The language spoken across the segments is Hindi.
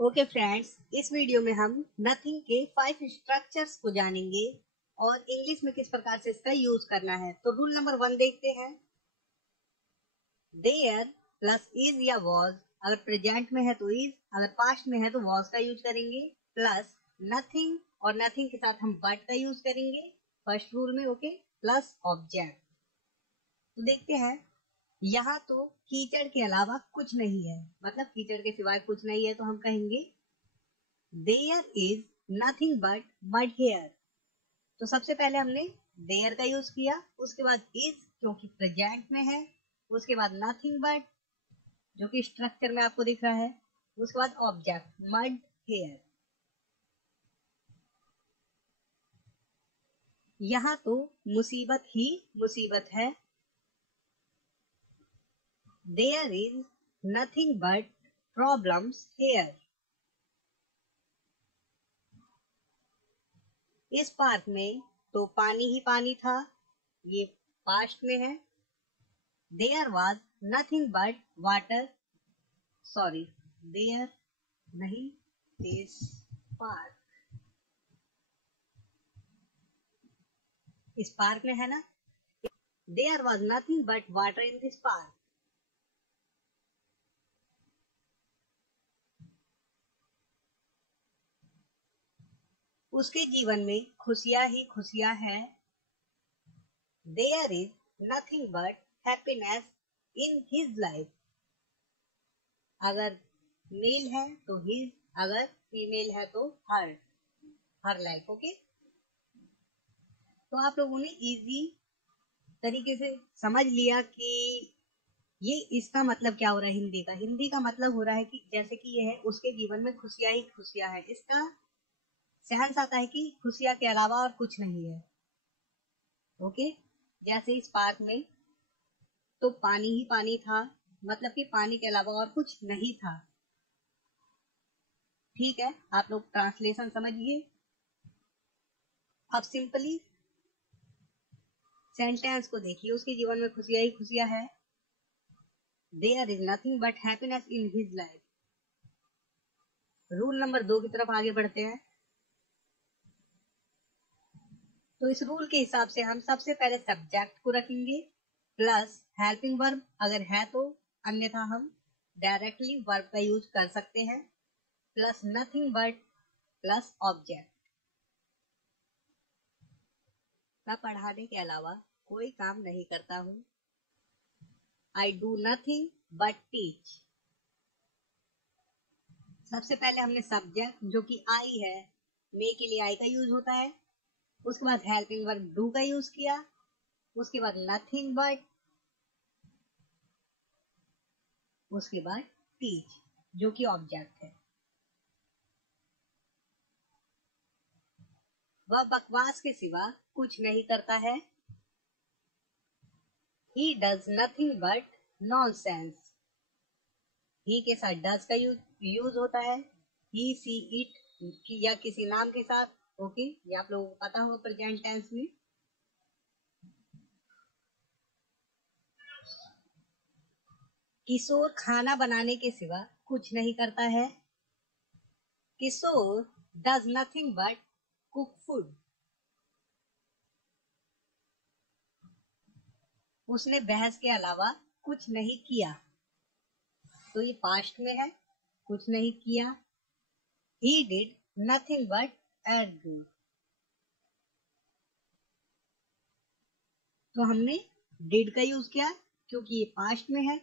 ओके फ्रेंड्स, इस वीडियो में हम नथिंग के 5 स्ट्रक्चर्स को जानेंगे और इंग्लिश में किस प्रकार से इसका यूज करना है। तो रूल नंबर 1 देखते हैं। देयर प्लस इज या वॉज, अगर प्रेजेंट में है तो इज, अगर पास्ट में है तो वॉज का यूज करेंगे। प्लस नथिंग, और नथिंग के साथ हम बट का यूज करेंगे फर्स्ट रूल में। Okay, plus object. तो देखते हैं, यहाँ तो कीचड़ के अलावा कुछ नहीं है, मतलब कीचड़ के सिवाय कुछ नहीं है, तो हम कहेंगे there is nothing but mud here. तो सबसे पहले हमने देयर का यूज किया, उसके बाद इज क्योंकि प्रेजेंट में है, उसके बाद नथिंग बट जो कि स्ट्रक्चर में आपको दिख रहा है, उसके बाद ऑब्जेक्ट मड हेयर। यहाँ तो मुसीबत ही मुसीबत है। There is nothing but problems here. इस पार्क में तो पानी ही पानी था, ये पास्ट में है। There was nothing but water, sorry there नहीं, दिस पार्क, इस पार्क में है ना। There was nothing but water in this park. उसके जीवन में खुशियां ही खुशियां है। There is nothing but happiness in his life. अगर मेल है तो हिज, अगर फीमेल है तो हर लाइफ। ओके, तो आप लोगों ने इजी तरीके से समझ लिया कि ये इसका मतलब क्या हो रहा है। हिंदी का मतलब हो रहा है कि जैसे कि ये है, उसके जीवन में खुशियां ही खुशियां है। इसका सेंस आता है कि खुशियां के अलावा और कुछ नहीं है। ओके, जैसे इस पार्क में तो पानी ही पानी था, मतलब कि पानी के अलावा और कुछ नहीं था। ठीक है, आप लोग ट्रांसलेशन समझिए। अब सिंपली सेंटेंस को देखिए, उसके जीवन में खुशियां ही खुशियां है। There is nothing but happiness in his life. Rule number 2 की तरफ आगे बढ़ते हैं। तो इस रूल के हिसाब से हम सबसे पहले सब्जेक्ट को रखेंगे प्लस हेल्पिंग वर्ब अगर है तो, अन्यथा हम डायरेक्टली वर्ब का यूज कर सकते हैं, plus nothing but plus object. मैं पढ़ाने के अलावा कोई काम नहीं करता हूँ। I do nothing but teach. सबसे पहले हमने सब्जेक्ट जो कि आई है, मे के लिए आई का यूज होता है, उसके बाद हेल्पिंग वर्ब डू का यूज किया, उसके बाद नथिंग बट, उसके बाद टीच जो कि ऑब्जेक्ट है। वह बकवास के सिवा कुछ नहीं करता है। He does nothing but nonsense. ही के साथ डज का यूज होता है, ही सी इट या किसी नाम के साथ। ओके, ये आप लोगों को पता होगा प्रेजेंट टेंस में। किशोर खाना बनाने के सिवा कुछ नहीं करता है। Kishore does nothing but cook food. उसने बहस के अलावा कुछ नहीं किया, तो ये पास्ट में है, कुछ नहीं किया। He did nothing but argue. तो हमने did का यूज किया क्योंकि ये पास्ट में है।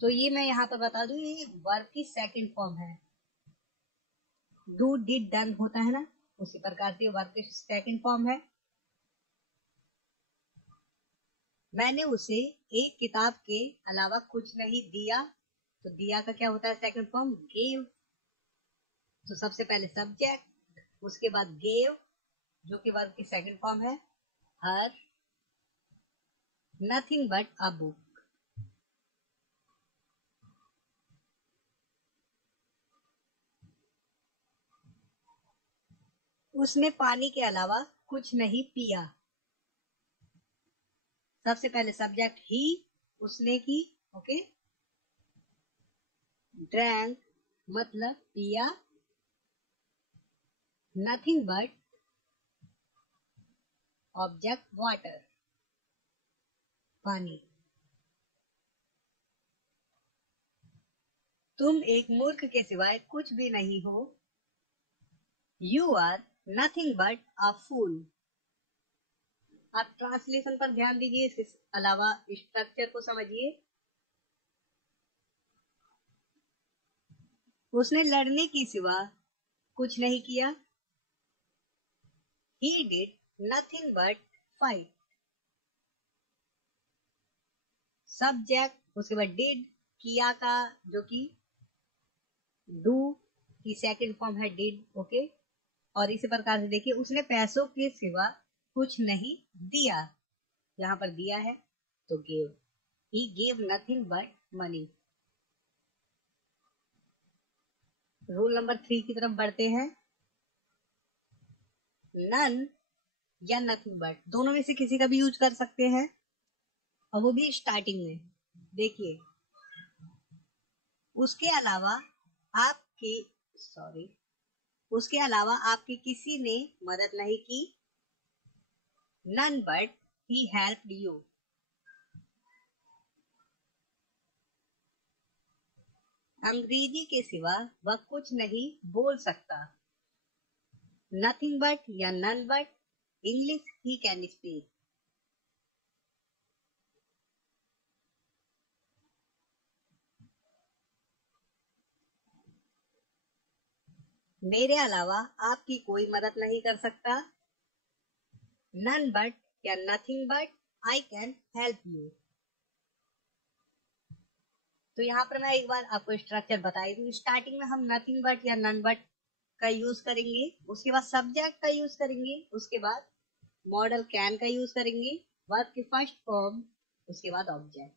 तो ये मैं यहाँ पर बता दूं, ये वर्ब की सेकंड फॉर्म है। डू डिड डन होता है ना, उसी प्रकार से वर्ब की सेकंड फॉर्म है। मैंने उसे एक किताब के अलावा कुछ नहीं दिया, तो दिया का क्या होता है सेकंड फॉर्म, गेव। तो सबसे पहले सब्जेक्ट, उसके बाद गेव जो कि वर्ब की सेकंड फॉर्म है, हर नथिंग बट अ बुक। उसने पानी के अलावा कुछ नहीं पिया। सबसे पहले सब्जेक्ट ही, उसने की, ओके, ड्रैंक मतलब पिया, नथिंग बट ऑब्जेक्ट वाटर, पानी। तुम एक मूर्ख के सिवाय कुछ भी नहीं हो। यू आर नथिंग बट अ फूल। आप ट्रांसलेशन पर ध्यान दीजिए, इसके अलावा स्ट्रक्चर को समझिए। उसने लड़ने की सिवा कुछ नहीं किया। He did nothing but fight. Subject, उसके बाद डिड, किया का जो कि डू की सेकंड फॉर्म है डिड, ओके। और इसी प्रकार से देखिए, उसने पैसों के सिवा कुछ नहीं दिया। यहाँ पर दिया है तो gave. He gave nothing but money. Rule number 3 की तरफ बढ़ते हैं। नन या नथिंग बट दोनों में से किसी का भी यूज कर सकते हैं, और वो भी स्टार्टिंग में। देखिए, उसके अलावा आपके उसके अलावा आपकी किसी ने मदद नहीं की। None but he helped you. अंग्रेजी के सिवा वह कुछ नहीं बोल सकता। नथिंग बट या none but English he can speak. मेरे अलावा आपकी कोई मदद नहीं कर सकता। नन बट या nothing but I can help you. तो यहाँ पर मैं एक बार आपको स्ट्रक्चर बताई दूं। स्टार्टिंग में हम नथिंग बट या नन बट का यूज करेंगे, उसके बाद सब्जेक्ट का यूज करेंगे, उसके बाद मॉडल कैन का यूज करेंगे, वर्ब की फर्स्ट फॉर्म, उसके बाद ऑब्जेक्ट।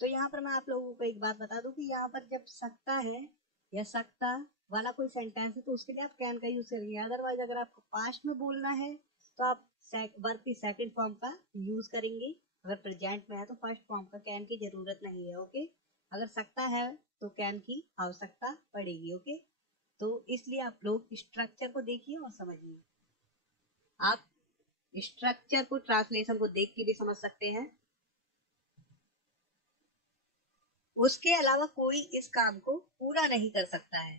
तो यहाँ पर मैं आप लोगों को एक बात बता दूं कि यहाँ पर जब सकता है या सकता वाला कोई सेंटेंस है तो उसके लिए आप कैन का यूज करेंगे। अदरवाइज अगर आपको पास्ट में बोलना है तो आप वर्ब की सेकंड फॉर्म का यूज करेंगे। अगर प्रेजेंट में है तो फर्स्ट फॉर्म का कैन की जरूरत नहीं है, ओके। अगर सकता है तो कैन की आवश्यकता पड़ेगी, ओके। तो इसलिए आप लोग स्ट्रक्चर को देखिए और समझिए। आप स्ट्रक्चर को, ट्रांसलेशन को देख के भी समझ सकते हैं। उसके अलावा कोई इस काम को पूरा नहीं कर सकता है।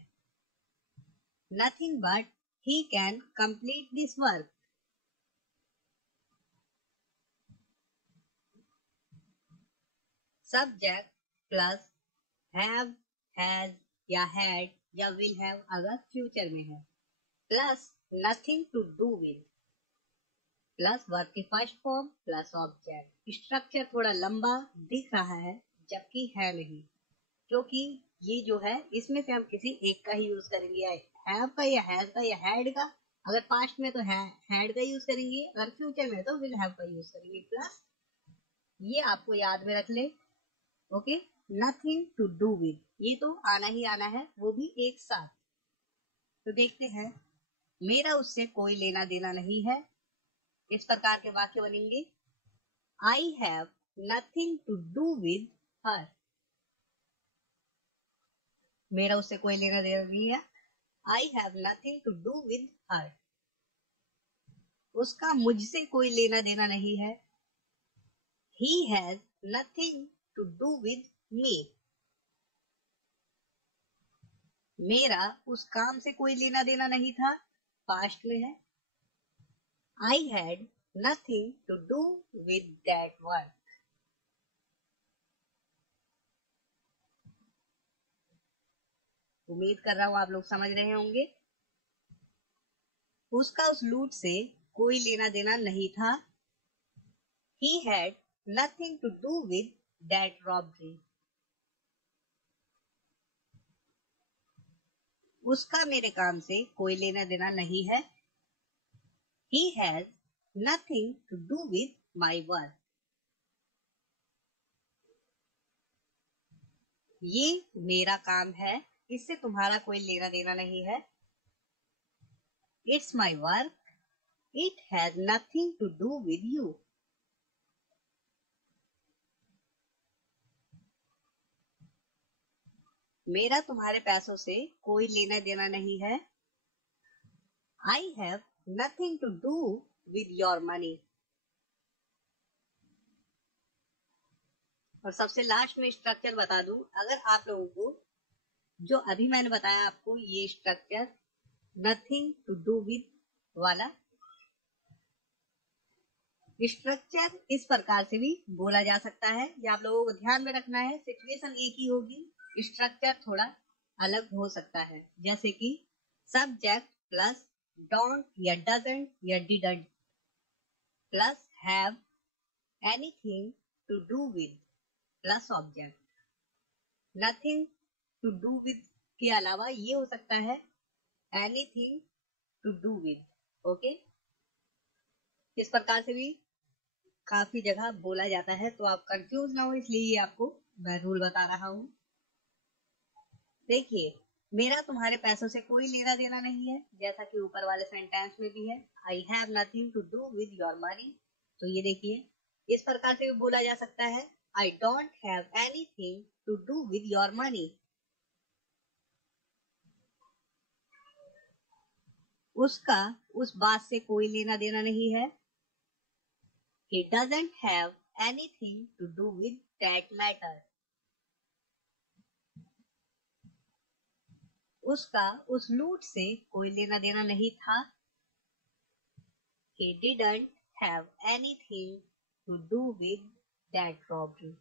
Nothing but he can complete this work. Subject plus have, has या हैड या विल हैव अगर फ्यूचर में है, plus nothing to do with, plus verb की first form plus object. Structure थोड़ा लंबा दिख रहा है जबकि है नहीं, क्योंकि ये जो है इसमें से हम किसी एक का ही यूज करेंगे, हैव का या हैज का या हैड का। अगर पास्ट में तो हैड का यूज करेंगे, अगर फ्यूचर में तो विल हैव का यूज करेंगे। प्लस ये आपको याद में रख ले, okay. Nothing to do with, ये तो आना ही आना है, वो भी एक साथ। तो देखते हैं, मेरा उससे कोई लेना देना नहीं है। इस प्रकार के वाक्य बनेंगे। I have nothing to do with her. मेरा उससे कोई लेना देना नहीं है। I have nothing to do with her. उसका मुझसे कोई लेना देना नहीं है। He has nothing to do with me. मेरा उस काम से कोई लेना देना नहीं था, पास्ट में है। I had nothing to do with that work. उम्मीद कर रहा हूं आप लोग समझ रहे होंगे। उसका उस लूट से कोई लेना देना नहीं था। He had nothing to do with that robbery. उसका मेरे काम से कोई लेना देना नहीं है। He has nothing to do with my work. ये मेरा काम है, इससे तुम्हारा कोई लेना देना नहीं है। It's my work. It has nothing to do with you. मेरा तुम्हारे पैसों से कोई लेना देना नहीं है। I have nothing to do with your money. और सबसे लास्ट में स्ट्रक्चर बता दूं, अगर आप लोगों को जो अभी मैंने बताया आपको ये structure nothing to do with वाला स्ट्रक्चर इस प्रकार से भी बोला जा सकता है। ये आप लोगों को ध्यान में रखना है। सिचुएशन एक ही होगी, स्ट्रक्चर थोड़ा अलग हो सकता है। जैसे कि सब्जेक्ट प्लस डोंट या डजंट या didn't plus have anything to do with plus object. Nothing to do with के अलावा ये हो सकता है anything to do with. Okay, इस प्रकार से भी काफी जगह बोला जाता है, तो आप कंफ्यूज ना हो इसलिए ये आपको मैं रूल बता रहा हूं। देखिए, मेरा तुम्हारे पैसों से कोई लेना देना नहीं है, जैसा कि ऊपर वाले सेंटेंस में भी है, I have nothing to do with your money. तो ये देखिए, इस प्रकार से भी बोला जा सकता है, I don't have anything to do with your money. उसका उस बात से कोई लेना देना नहीं है। He doesn't have anything to do with that matter. उसका उस लूट से कोई लेना देना नहीं था। He didn't have anything to do with that robbery.